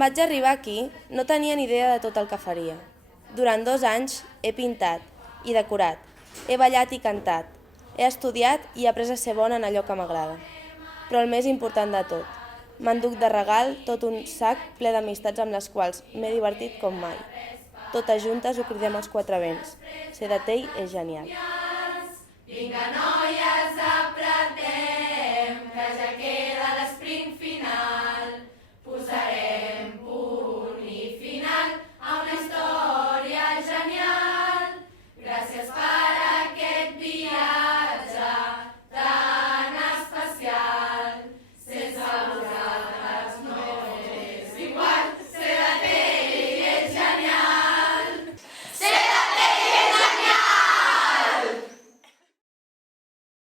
Quan vaig arribar aquí, no tenia ni idea de tot el que faria. Durant 2 anys he pintat i decorat, he ballat i cantat, he estudiat i he après a ser bona en allò que m'agrada. Però el més important de tot, m'enduc de regal tot un sac ple d'amistats amb les quals m'he divertit com mai. Totes juntes ho cridem als 4 vents. Ser de Tell és genial. Vinga,